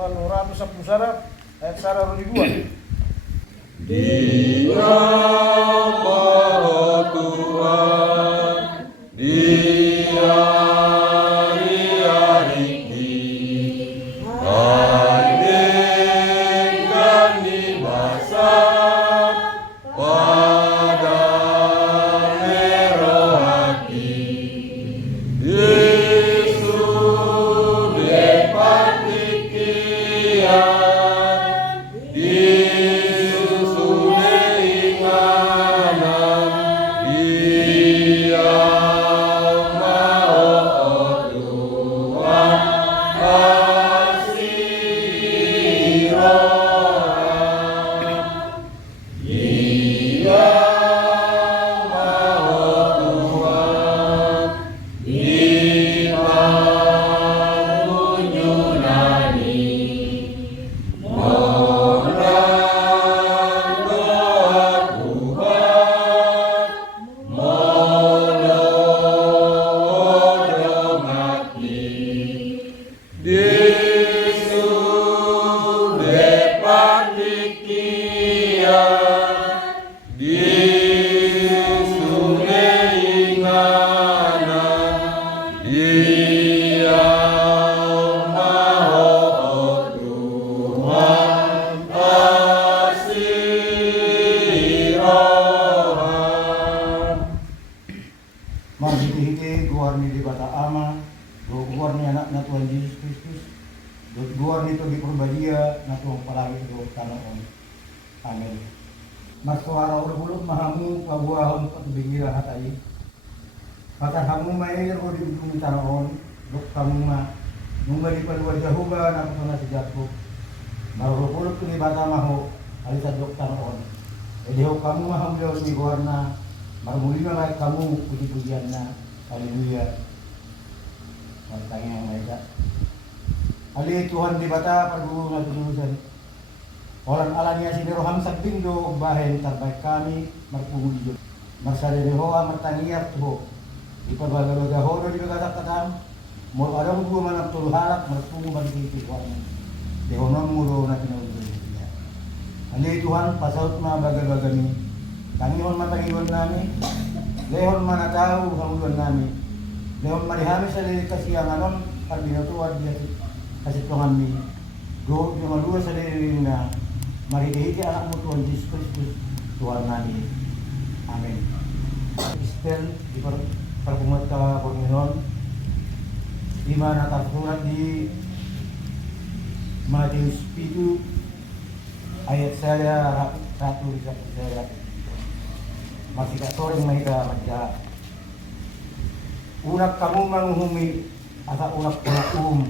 210 ayat 1 Dia Maha Tuhan, Dia Maghiti-hiti guar ni di bata ama, guar ni anak na Tuhan Yesus Kristus, guar nito di perbadia na Tuhan palagi do kanoon. Amen. Maswara ulo mahamu pabuahon patubingira hatay. Maka hamu mayer o di bumi tanoon, dok kamu ma nung bali paluwa Jahuba na kutuna si Jacob. Marupulot ni bata maho alisa dok tanoon. Edi ho kamu mahamlo ni guar na marmuli na ngay kamu puji-pujian na. Haleluya. Magtangin ang mga Ali Tuhan di bata pagbuo na tutulusan. Orang ala niya siniroham sa bindo bahen terbaik kami marpungi Diyos. Marsali ni Hoa martangiyar tuho. Ipabagaloga ho do di bagatak katam. Mo adam buo man ang tuluhalak marpungi magkiti ko. Dehonon mulo na pinaulo niya. Ali Tuhan pasaut na bagaloga ni. Tangihon matangihon namin, lehon manataw hangulan namin, lehon marihami sa kasiyanganon, parbinatuwad kasi tungan mi, yung maluwa sa lirin na marihihiti anak mo Tuhan Jesus Kristus, Tuhan namin. Amen. Istel, di parpumat ka Panginoon, di mana natasulat di Matius 7, ayat saya 1 saya masih soreng mahika magja unak kamu manghumi asa unak kamu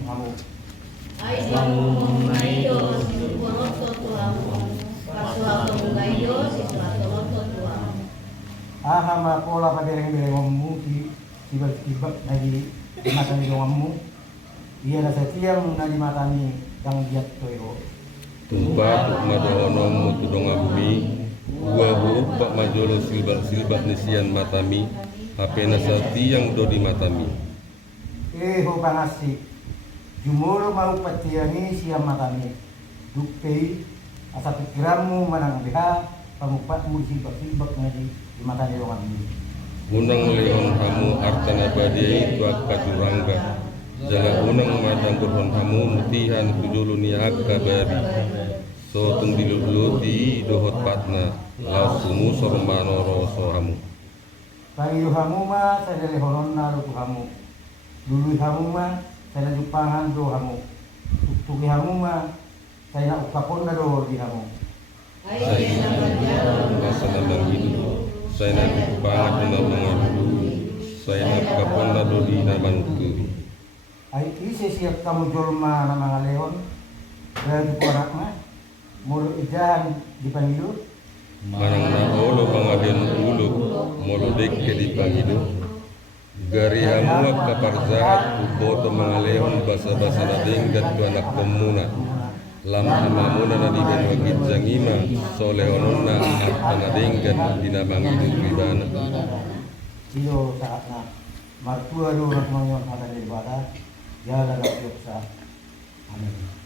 ay kamu mayo sinupunot ko tuamo kasuha ko kayo sinupunot ko tuamo aha mapola padereng-dereng mamu tibak-tibak na di mata ni mamu iya na sa tiyang na di mata ni kang diat toyo Tumpa madohonom tudong abumi Uwahu pak majolo silbat nisian matami Hapena sati yang do di matami ho pangasi jumuro mau patiani siang matami dukpei asa pikiranmu manang beha pangupatmu silbat ngaji di mata ni orang ini Unang leon hamu artana badai tuak kacurangga Jaga unang madang burhon hamu mutihan kujulu niak kabari So tung diluluti dohot patna Lausumu sormano roso hamu Pariyo hamu ma sa lehonon na luto hamu Luluy hamu ma sa najupangan do hamu Tuktuki hamu ma sa naukapon na do di hamu Saya masa nandang hidup Saya najupangan na mga dulu Saya naukapon na do di naman kuri Ay isi siap kamu jolma na mga leon Dahil po anak ma Mulu ijahan di Pangido Manang na olo pangalian ulo Molo dekke di Pangido Gari hamu kaparzahat Uboto mga leon basa-basa na dinggat ko anak komuna Lam amamuna na di benwagit zangima So leonon na at na dinggat Dinamangido kribana Iyo saat na Martua do na kumanyon kata di bata Jalan na sa Amen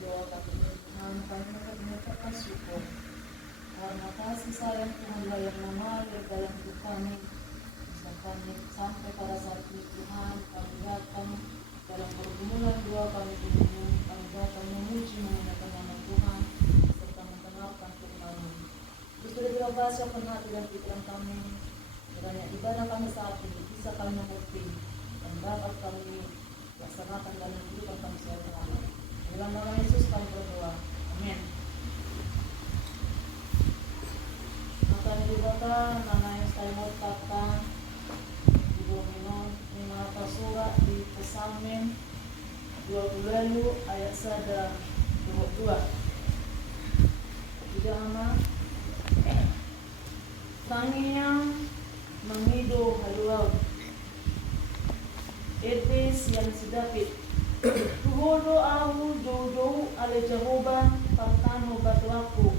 doa kami Tuhan, kami mengucapkan syukur karena kasih sayang Tuhan yang mengalir dalam hidup kami. Bisa kami sampai pada saat ini Tuhan, kami datang dalam pergumulan doa kami Tuhan, kami datang memuji mengenai nama Tuhan serta mendengarkan firman-Mu. Justru terima kasih akan hati dan pikiran kami. Kiranya ibadah kami saat ini bisa kami mengerti dan dapat kami laksanakan dalam kehidupan kami sehari-hari. Dalam nama Yesus kami berdoa. Amin. Maka dibaca nama yang saya mau katakan di Dominon ini mata surat di Psalmin 20 ayat 1 22. Tidak ama Tangiang mengido haluau Etes yang sedapit Tuhodo ahu jojo ale Jehovah partano batuaku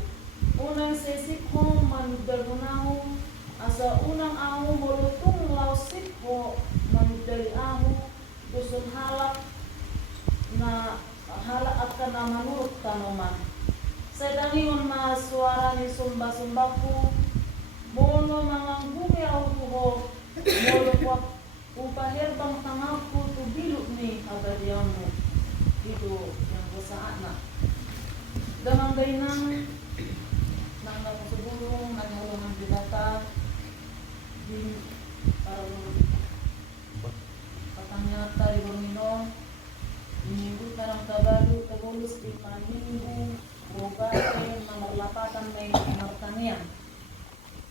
unang sesikho manudagunahu asa unang ahu molutung lausikho manudali ahu dusun halak na halak akan na manurut tanoman sedangingon na suara ni sumba-sumbaku mono manganggumi ahu tuho molo kwak upahir bang tangaku tu biluk ni abadiamu itu yang besaat na damang dainang nang napasubulong nangyalungan dibata di parang patanyata di Domino minggu karang tabalu tebulus di minggu robate mamarlapatan may martanian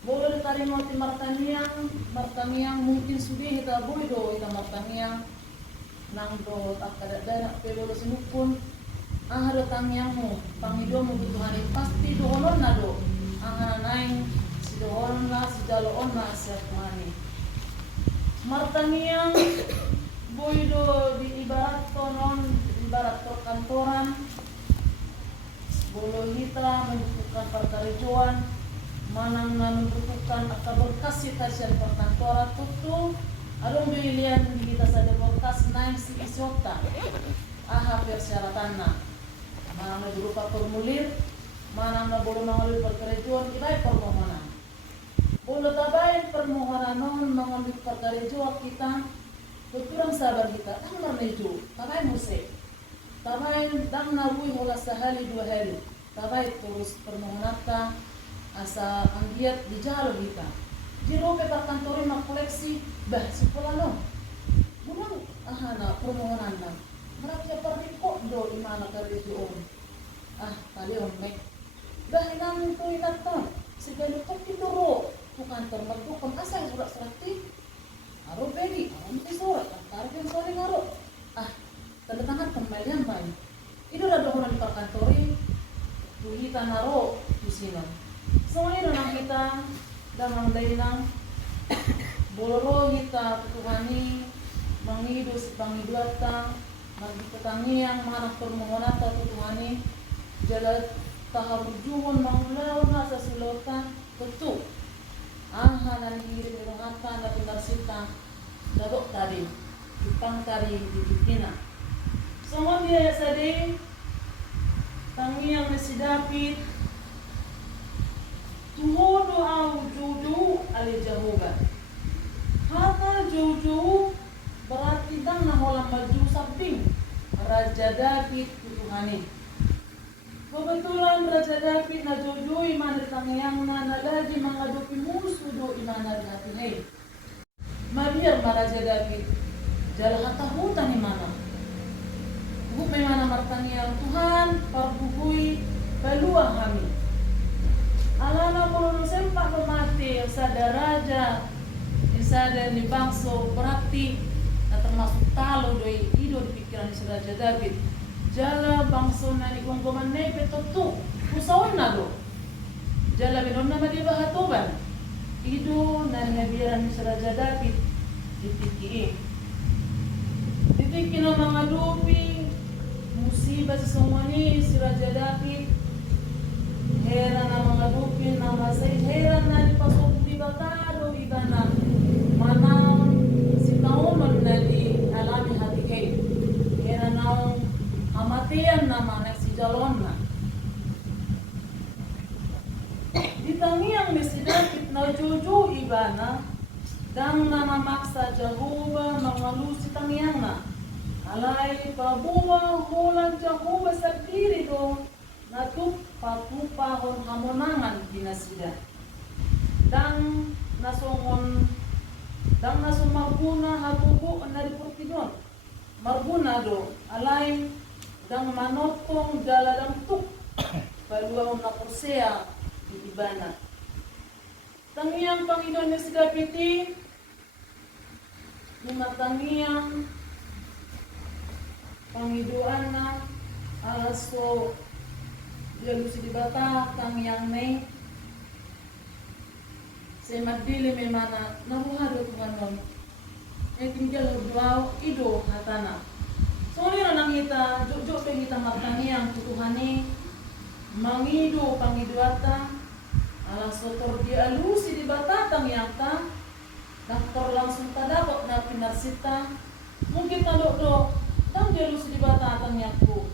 boleh diterima di martanian mungkin sudah kita bodo ita martanian nang do tak ada pero sinupun ada tangyamu pangidomu Tuhan pasti doholon na do ang naing si doholon na si jaloon na si Tuhan martanian bodo di ibarat tonon ibarat perkantoran bolo hita membutuhkan perkarejoan manang na membutuhkan akta berkas kita siya perkantoran tutu adong bilian di kita sa berkas naing si isyota aha persyaratan na manang na berupa formulir manang na bolo mangalit perkarejoan ibay permohonan bolo tabay permohonan non mangalit perkarejoan kita Tuturang sabar kita, tang marnejo, tabay musik, tabay dang nabuy hula sahali 2 hari, tabay terus permohonan ta asa anggiat di jalo kita. Jiro pe perkantori makoleksi, bah sekolah no, bunang ahana permohonan na, merakya perriko do imana karejoon, tali mek, bah inang tu inatan, segala topi doro, bukan termerdukan asal surat-surat aro pegi, aro mesti surat, taruh yang suara ngaro. Tanda tangan kembalian baik. Itu ada orang di perkantori, kita naro di sini. Semuanya orang kita damang dainang, boloro kita Tuhani, mangidus pangiduata, magi ketangiang marah permohonan ta Tuhani, jalan taharujuhun mangulaw na sa sulota, tentu. Hanan hirin irungatan na pinarsita dadok tadi ipang tadi dipikina semua dia sadi tangiang nasidapit tuhodo au judu ali Jehovah hata judu berarti dang na holang maju sabing Raja David Tuhani. Kebetulan Raja David na jojo iman tangiang na nalagi menghadapi musuh do iman hati. Mabiar Raja David jalan tahutan imana. Buk memana martangiang Tuhan parbugui peluang kami. Alana bolon sempak memati sada raja sada ni bangso berarti na termasuk talo doi ido di pikiran si Raja David. Jala bangso na ni gonggoman na ipetotu usawan na do jala binon na madibahatuban ido na nabiran ni Raja David ditiki na mga lupi musibah sa semua ni si Raja David heran na mga lupi na masay heran na di pasok di batado iba na manaw si taon na di alami hati kay heran na amat atean nama nek si jalonna. Ditangiang ni si David na juju ibana dang nama maksa Jehovah mengalusi tangiang na. Alay pabuwa hulan Jehovah sendiri do natup patupahon hamonangan dinasida. Dang nasongon dang nasumarbuna habubu na diportinon. Marbuna do alay dang manotong daladang tuk paluaw na kursea di ibana. Tangiang Panginoon ni si David tangiang pangiduan na aso dialusi di bata tangiang may sa magdili may mana namuhado Tuhanon tinggal duaw ido hatana. So nira nang ita jojo pe kita matangiang tutuhani mangido pangiduata alas sotor dialusi di bata tangiang ta dokter langsung tadapot na pinarsita mungkin do dang dialusi di bata tangiangku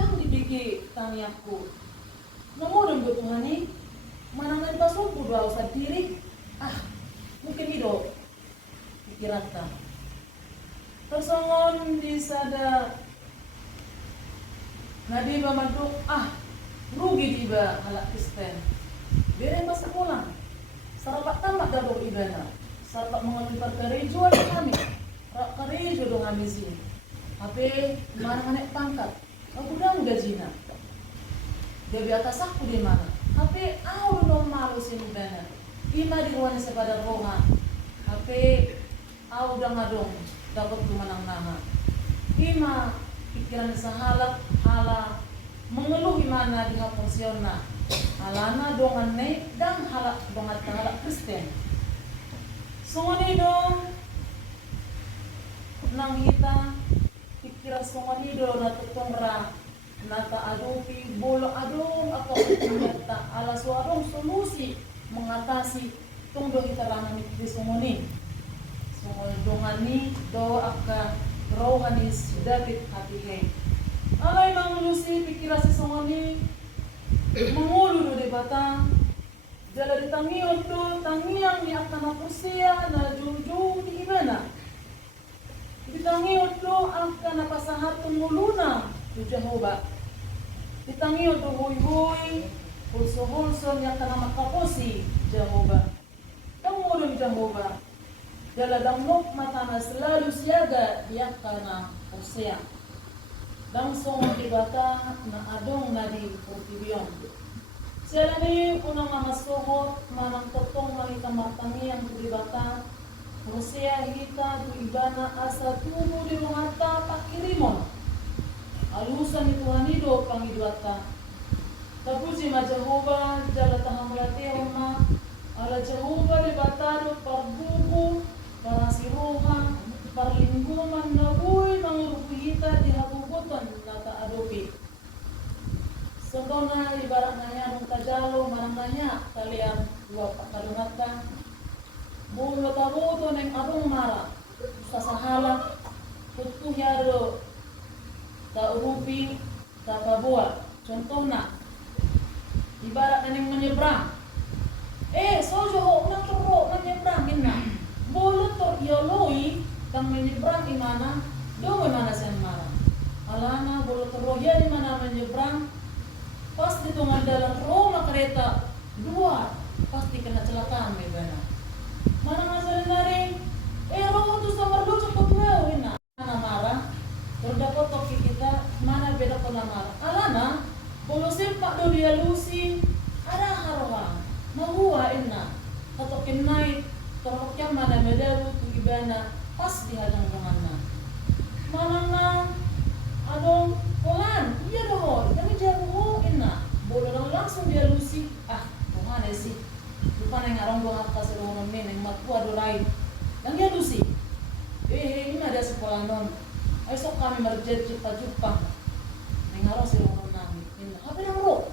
dang dibigi tangiangku namodong do Tuhani manang na pasumpu do sa diri mungkin ido pikiran ta tersongon di sada nadi ba maduk rugi diba halak Kristen bere pas sekolah sarapat tamat dado ibana sarapat mengalami perkarejuan kami karejo do kami sini ape mana nek pangkat aku udah jina dia di atas aku di mana ape au do malu sini ibana ima di ruangan sepada roha ape au udah ngadong dapat kumanang nama ima pikiran sahalak ala mengeluh imana di haposiona alana dongan ne dan halak dongat halak Kristen songoni dong nang hita pikiran songoni do na tutongra nata adupi bolo adong atau nyata ala suarong solusi mengatasi tungdo hita rana ni songoni songoni dongani do akka rohanis David hatihe alay mangulusi pikiran si songoni mengulu di batang jala ditangion do tangiang ni akan mapusia na juju di imana ditangion do akan napasahat tumuluna di Jehovah ditangion do huy hulso ni akan makaposi Jehovah tangulun Jehovah jala damnok matana selalu siaga di akan mapusia langsung di bata na adong na di portibion. Sila ni unang mamasohot manang totong malita martangi ang di bata. Hosea hita du ibana asa tubo di rumata pakirimon. Alusan ni Tuhanido pangidwata. Tapusi ma Jehovah jala tahamlateo ma ala Jehovah di bata do parbubu parasiruha parlingguman na buhay mangurukuhita di habubuton na taadopi. Sentona ibarat nanya nung tajalo manang nanya kalian dua pakadunata. Bulu tabuto neng adong mara sasahala tutuhyaro taurupi tapabua. Contohna ibarat neng menyeberang. Sojo ho nang turo menyeberang inna. Bulu to yoloi kang menyeberang di mana, do mana siang marah. Alana bolo teroya di mana menyeberang, pas di tengah dalam Roma kereta dua pasti kena celakaan megana. Mana ngasarin dari, roh tu sama lu cukup ngau ina. Mana marah, terdapat toki kita mana beda kena marah. Alana bolo simpak do dia lusi, ada harwa, mahua ina, atau kenai terhoknya mana medawu tu ibana. Pas di hadang rohana manang na adong polan iya doho kami jago ina bolong langsung dia lusi rohana sih lupa neng arong doang atas rohana men neng matua dorai yang dia lusi ini ada sekolah non esok kami merjat jumpa neng arong si rohana ina apa yang roh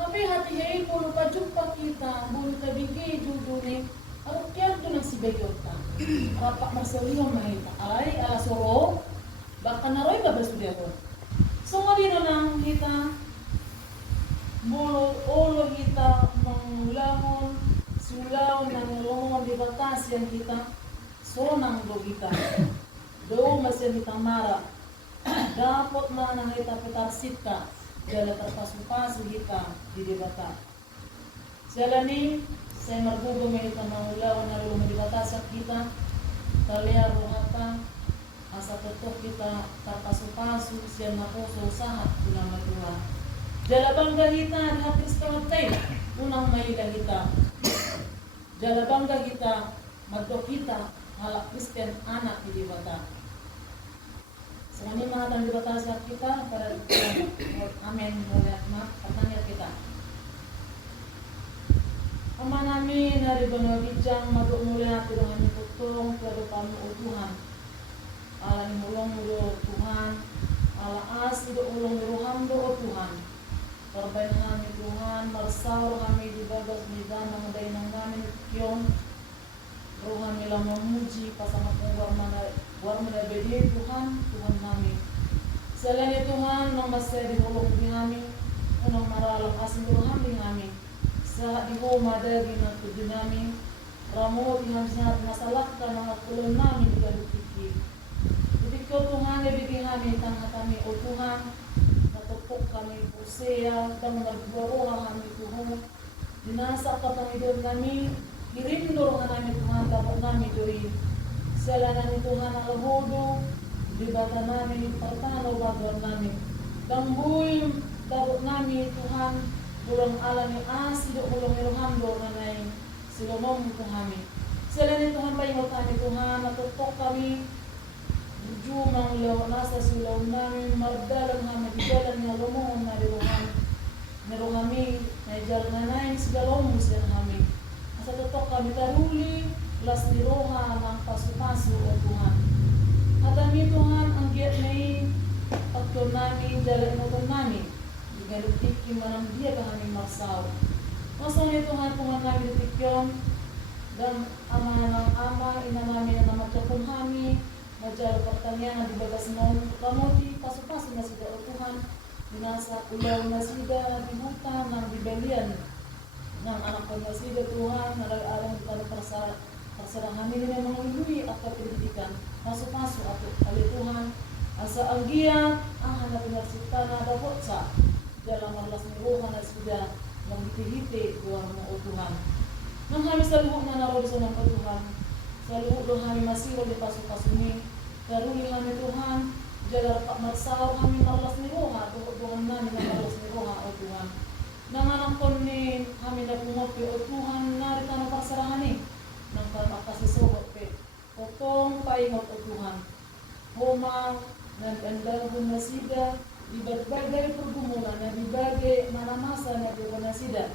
tapi hati hei bolu jumpa kita bolu tabigi juju nih arok kian tu nang si begota rapak marselio mahita ay ala soro bahkan naroy ba bersudia ko so kita, ulo kita mangulahon, sulaw na nalungon di batas yang kita, sonang do kita. Do masih kita marah, dapat mana kita petarsit ka, jala terpasu-pasu kita di debata. Jalani, saya margugo may kita mangulahon na lulungon di batas kita, talia rohata, asa tetok kita terpasu-pasu, siya makoso sahat tulama Tuhan. Jala bangga kita di hati setengah tayo, unang mahiga kita. Jala bangga kita, madok kita, halak Kristen anak di dibata. Selama mga tang dibata sa kita, para amen, mula patanya kita. Ama namin, naribang nabijang, madok mula natin ang aming tutong, pero pamu Tuhan. Ala ni mulong mulo Tuhan, ala as, ido ulong miruham do Tuhan. Korban kami Tuhan, marsaur kami di bagas nidan ng dainang namin kiyon. Roh kami lang memuji pasama kong warma na bedi Tuhan, Tuhan namin. Sala ni Tuhan, nang masaya di hulong di namin, unang maralang asin roh kami. Sa di ho madagi na tudo namin, ramo di kami sa masalak ka ng kulon namin di galutiki. Ibig ko Tuhan, ibigay kami tangha kami o Tuhan, natupok kami pusea, dan nagbuaroha kami Tuhan. Dinasa ka Panginoon kami, irindor ka namin Tuhan, dapat namin doon. Sala namin Tuhan ang lahudo, dibata namin, partano, bagar namin. Dambuy, dapat namin Tuhan, bulang ala ni as, sido bulang irohando na na silomong Tuhan. Sala ni Tuhan, pahingot kami Tuhan, natupok kami, jumang law nasa sulaw namin, mardalang kami, jalan niya lumong na diruhan. Meron kami, na jalan na nain, sigalong siya kami. Asa totok kami taruli, las niroha ng pasu-pasu o Tuhan. At kami Tuhan, ang giyat na pagkon namin, jalan mo namin. Igalutik yung manang diya ka kami masaw. Masa ni Tuhan, Tuhan namin lutik yun, dan ama ng ama, ina namin na namatyapon kami, Majal pertanyaan di bagas non kamuti pasu-pasu na sida o Tuhan, dinasa ulaw na sida di hutan ng bibalian ng anak ko na sida Tuhan, nalag-alang kita na parsarahan nila ng mga iluwi at kapidikan, pasu-pasu at kali Tuhan, asa ang giya, ang hanap narsita na dabot sa dalam marlas ni Rohan na sida ng hiti-hiti Tuhan mo o Tuhan. Nang kami sa luhok na naroon ng Tuhan, sa luhok doon kami masiro di pasu-pasu ni karuli kami Tuhan, jalar pak marsaw kami marlas ni Roha, tuhan namin na marlas ni Roha o Tuhan. Nanganangkon ni kami na pumopi o Tuhan, narita na pagsarahan ni, nang kamakasisuhot pe. Potong paingot o Tuhan. Humang, nag-andagun na sida, ibagay pagumulan na dibagay manamasa na diba na sida.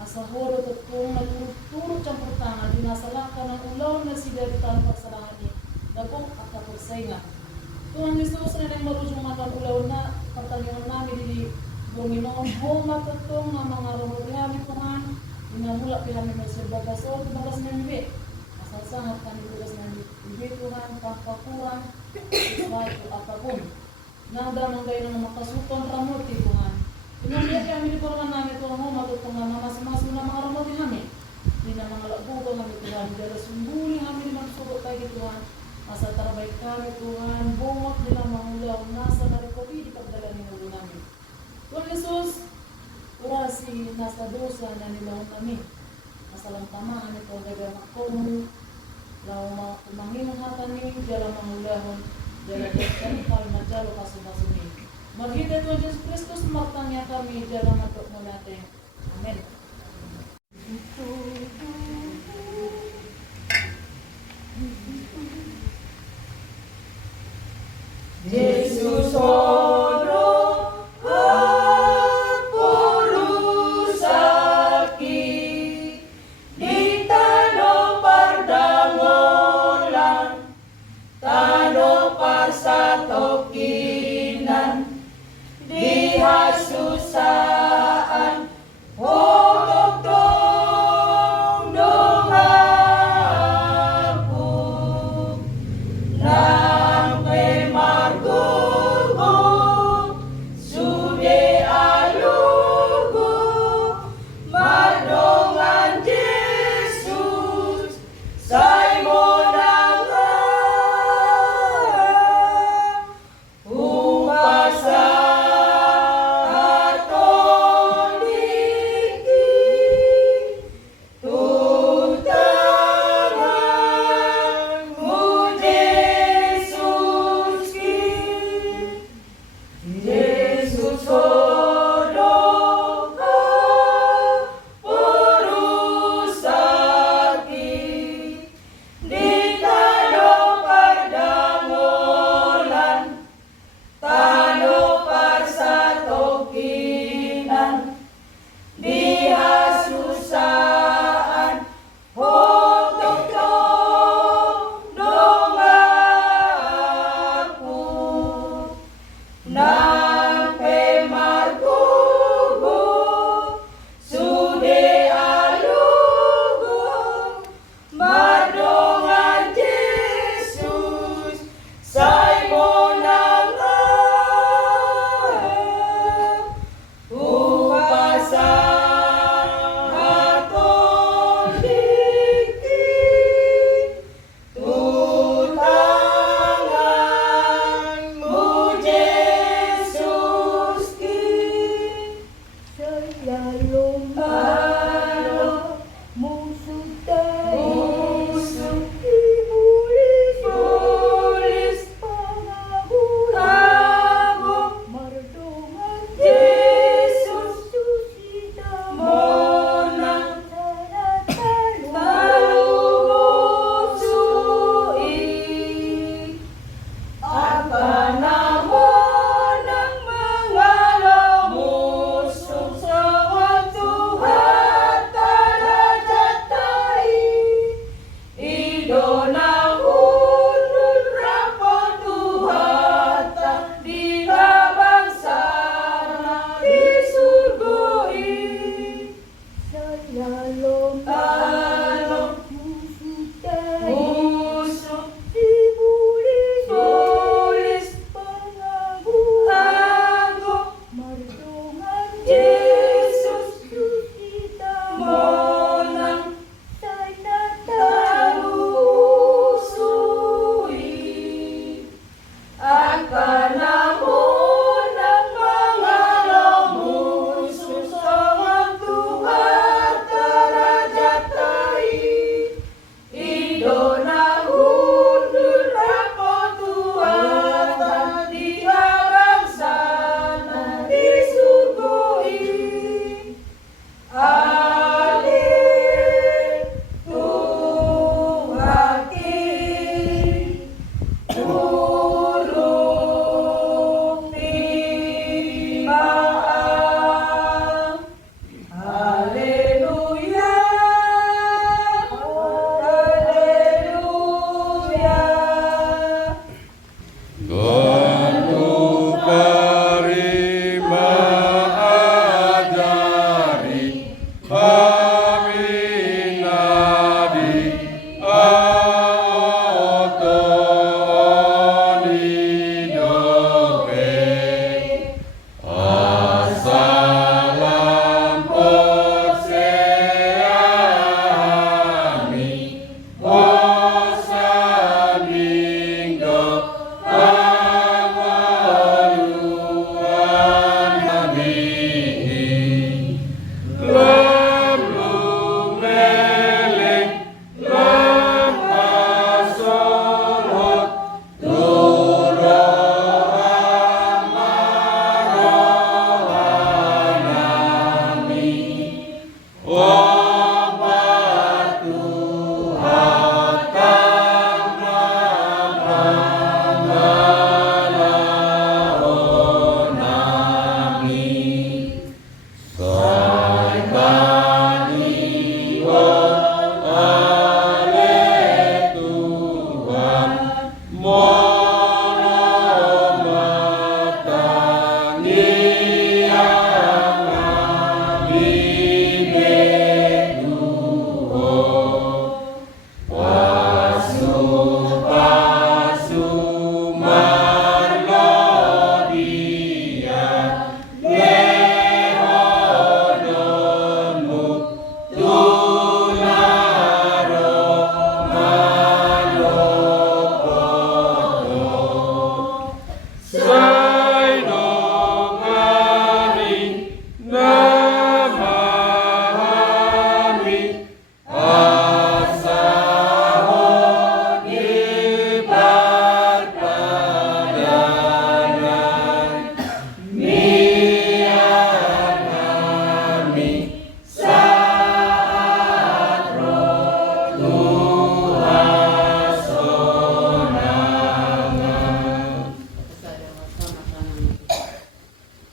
Asa horo tutong nagturut siyang pertangan, dinasalaka ng ulaw na sida di tanong pagsarahan ni. Dapong at kapagsayngan. Tuhan Yesus na nang marujong matang ulaw na pertanyaan namin dili Panginoon kung matutong nga mga rumor namin Tuhan, inamulak kami magsibagas o tumagas ng bibi. Masasangat kami tugas ng bibi Tuhan, pagpakuran, iswato at apun. Nanda manggay ng makasuton ramuti Tuhan. Tinamiyat kami di kurang namin Tuhan mo, matutong nga mamas-maso na mga ramuti kami. Di na mga labugo kami Tuhan, dala sumbuli kami di magsugot tayo Tuhan. Asa tarabay kami Tuhan, bungot nila mangulaw, nasa narikopi di pagdala ni ulo namin. Tuhan Yesus, urasi nasa dosa na nilaw kami. Nasa lang tamahan ito, daga makomu, law manginong hatan ni, jala mangulahon, jala jala pal majalo kasubasuni. Maghita Tuhan Yesus Kristus, martangya kami, jala matok mo natin. Amen. Jesus oro apurusaki di tano pardangolan tano parsatokinan di hasusaan huwag dong aku lampe margogo sumi Nang pema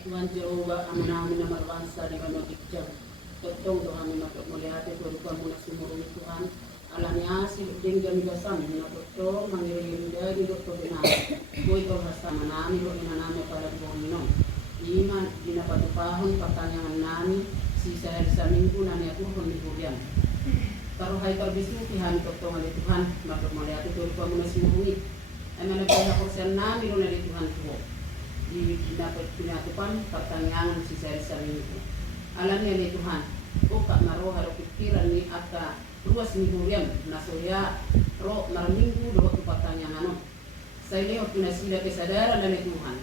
Tuhan Jehovah amin na marwansa di mana ikjam. Totong Tuhan ni matok muliate ko rupa muna sumurong Tuhan. Alanya si ding kami gasam na totong mangiring dari doktor benar. Boy to hasama nami ko inanami para buong Iman dinapatupahon pertanyaan nami si sehari seminggu nani aku pemikulian. Taruh hai terbisu Tuhan totong ali Tuhan matok muliate ko rupa muna sumurong. Emang pihak kursian nami lo dari Tuhan tuh. Dapat pinatupan pertanyaan si sehari seminggu. Alamnya ni Tuhan, uka maro haro pikiran ni aka ruas mingguan nasoya ro marminggu doa tu pertanyaan saya leo tunasida kesadaran dari Tuhan.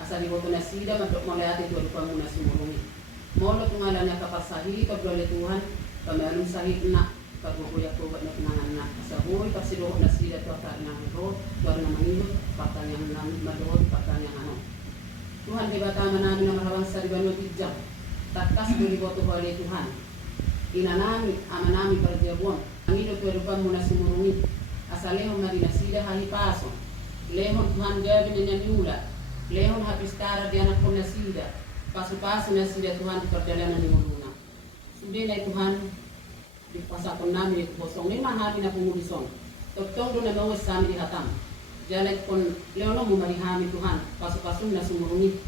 Asal di bawah tunasida madok mulai hati Tuhan kamu nasumurungi. Molo tungalannya kapal sahih kabulale Tuhan, kamalum sahih nak kabuya tobat na kenangan nak. Asaboy kapsido nasida tu akarna ro, tuar na mangilu pertanyaan namin madok pertanyaan Tuhan di batama namin na marawang sa ribano tijam. Takas dari boto oleh Tuhan. Inanami amanami perjabuan. Angido kerupan muna sumurungi. Asalehon madinasida hari paso. Lehon Tuhan gabi na nyula. Lehon habis kara di anak pun nasida. Pasu-pasu nasida Tuhan di perjalanan ni muluna. Sudah na Tuhan di pasapon namin itu bosong. Memang hari na pumudison. Totong doon na mawis sami di hatam. Jalan kon leono mo marihami Tuhan. Pasu-pasu na sumurungi.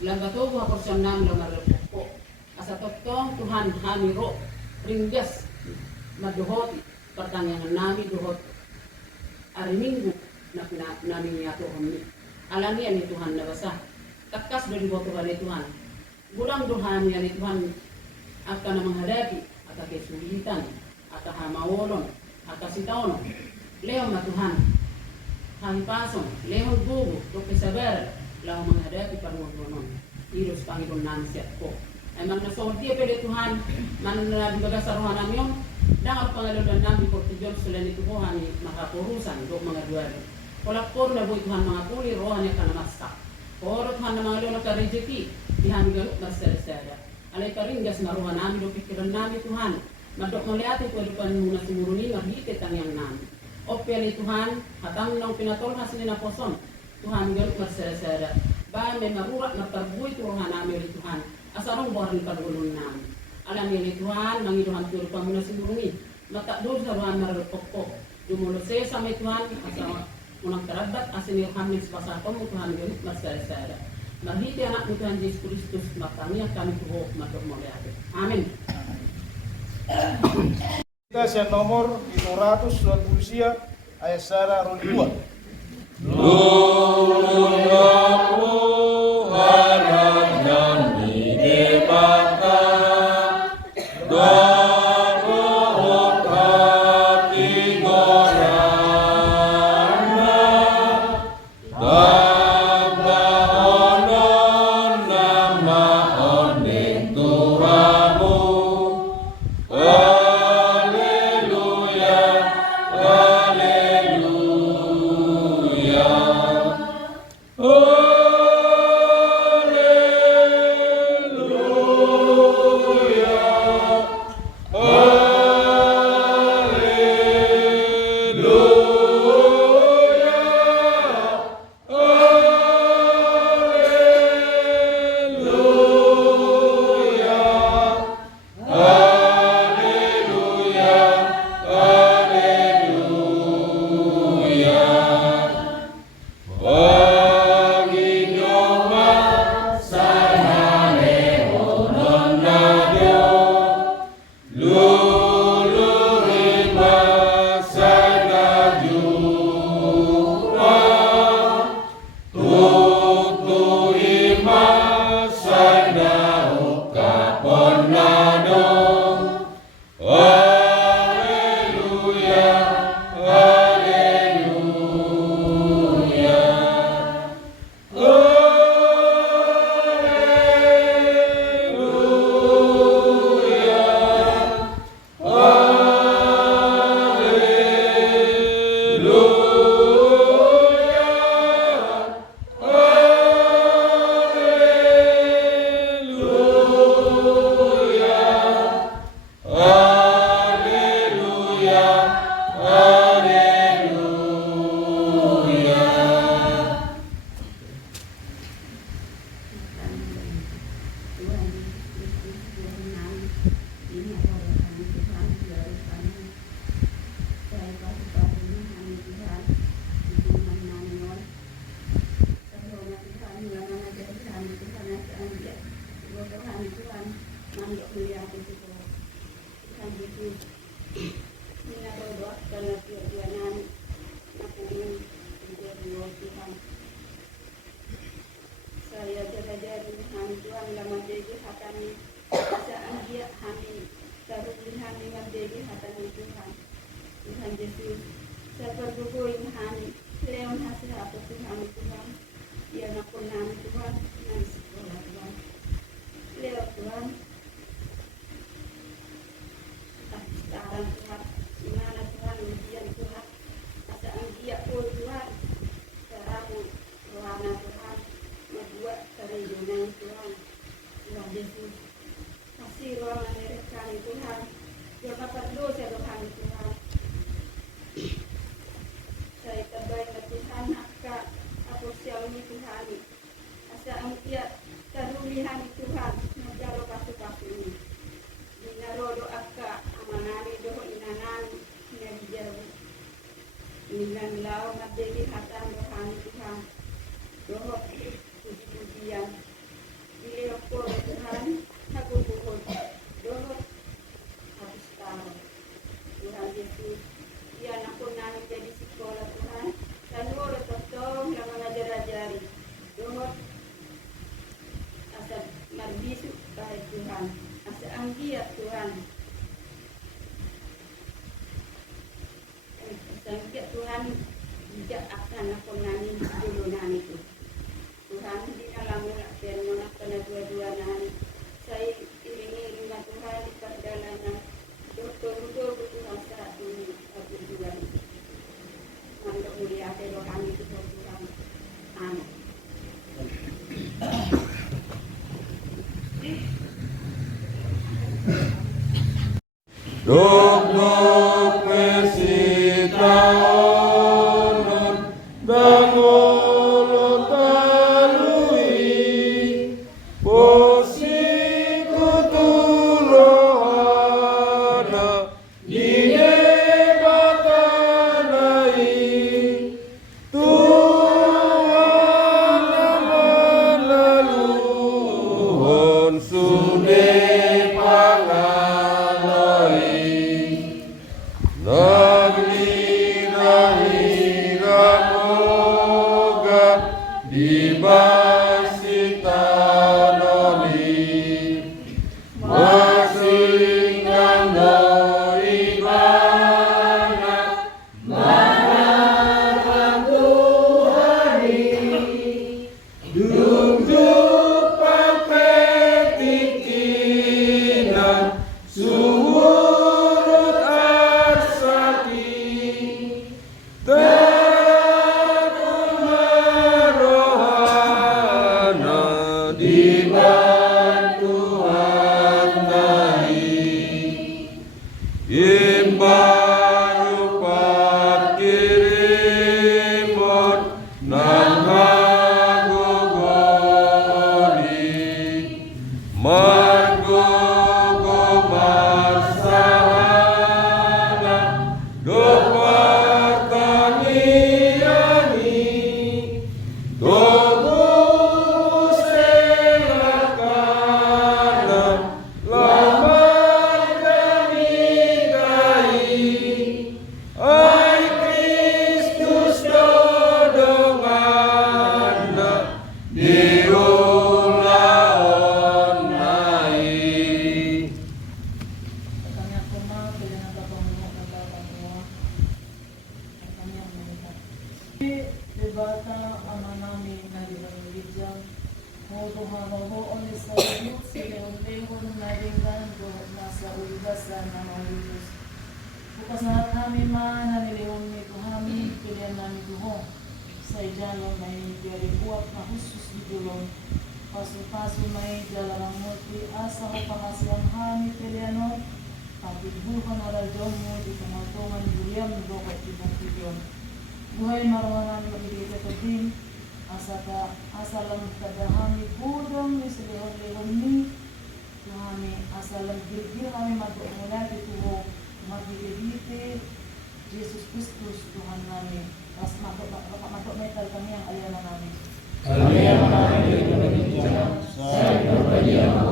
Lagatogo haporsan namin lang marepoko. Asa totong Tuhan kami ro ringgas maduhot pertanyaan nami duhot hari Minggu nami niato kami alami ani Tuhan nabasa takas dari boto hari Tuhan gudang Tuhan yani Tuhan akan menghadapi akan kesulitan akan hamawolon akan sitaono leo ma Tuhan kami pason leo bubu to kesabaran lau menghadapi permohonan irus Panginoon nami siap ko emang nasolti pele Tuhan mana di bagas rohana mion dangar pangalodan nabi ko tijon selain itu rohani maka urusan do mga duari kolak por na boy Tuhan mga puli rohani kana masak por Tuhan na mga na rezeki dihan galo marsada alay karinggas na rohana nami do pikiran nami Tuhan madok maliati ko depan muna sumuruni ngahite tangyang nami o pele Tuhan hatang nang pinatol hasin na poson Tuhan galo marsada ba may marurak na tarbuy to rohana nami Tuhan asarong borin kadulun namin. Alam niya ni Tuhan, mangiduhan turo pa muna sigurungi. Matakdol sa ruhan marapokpok. Dumulo siya sa may Tuhan, asa unang karabat, asin yung hamil sa pasatong mo Tuhan yun, marsara-sara. Marhiti anak mo Tuhan Jesus Kristus, makami at kami tuhok, matok mo liate. Amen. Kita sa nomor 500 surat Polisia ayat Sarah Roliwa. Oh Tuhan Tuhan mandok mulia itu Tuhan Yesus minarodo karena Tuhan nakunin Tuhan saya jaga Tuhan Tuhan lama jadi hatani saan dia kami taruh kami jadi hatani Tuhan Yesus saya berdoa kami leon hasil apa Tuhan dia nakon nami Tuhan nami sekolah Tuhan lewat Tuhan sekarang Tuhan dimana Tuhan ujian Tuhan asal dia Tuhan seramu rohana Tuhan membuat kerajaan Tuhan Tuhan Yesus kasih ruangan mereka Tuhan yang dapat dosa rohani Tuhan saya terbaik Tuhan aku siawi Tuhan asal dia tarulihan Tuhan menjalo kasu-kasu ini dinarodo akka amanani doho inanan nabijaru minan lau nabdegi hatan rohani Tuhan doho puji-pujian diliroko Tuhan aku buhod doho habis tahu Tuhan Yesus dia nakon nami jadi sekolah Tuhan dan doho tetong yang mengajar-ajari doho asal marbisu baik Tuhan asal anggia Tuhan asal anggia Tuhan tidak akan aku nani dulu nani itu Tuhan di dalam dan menakkan dua-dua nani saya iringi rumah Tuhan di perjalanan dokter-dokter Tuhan saat ini aku Tuhan mandok mulia rohani itu Tuhan amin. Dok mesita onon dangolo talui posiku tulohana ine batanai Tuhan malaluhon sude Bukas na kami man na nilihon ni Tuhami, pilihan namin Tuho. Sa ijalo may diaribuak na husus di dulong. Paso-paso may dalarang multi asa ko pangasiang hami pilihanon. Pagbibuhan na radyon mo di kumatungan William Dokat Tibong Tidyon. Buhay maruhanan magigita ka din. Asa lang kadahami budong ni silihon-lihon ni Tuhami. Asa lang girgir kami mag-umula di Tuho. Magigibite Jesus Kristus Tuhan namin. Mas matok-metal kami ang alayanan namin. Kami ang namin sa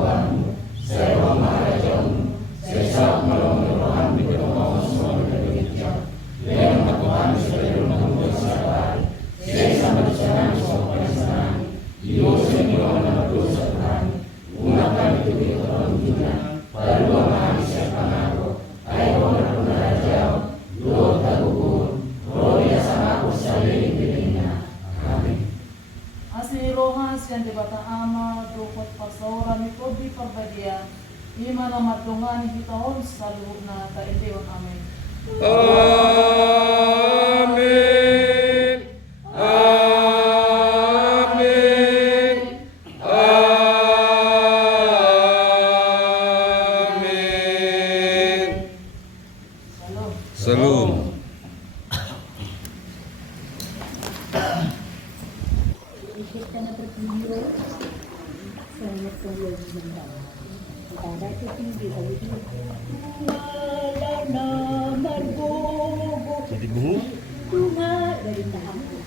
kami po di parbadia, ima na matungan hitahon sa loob na kaindiwan. Amen. Amin. Amin. Amin. Shalom. Salam. Bunga dari tahapku.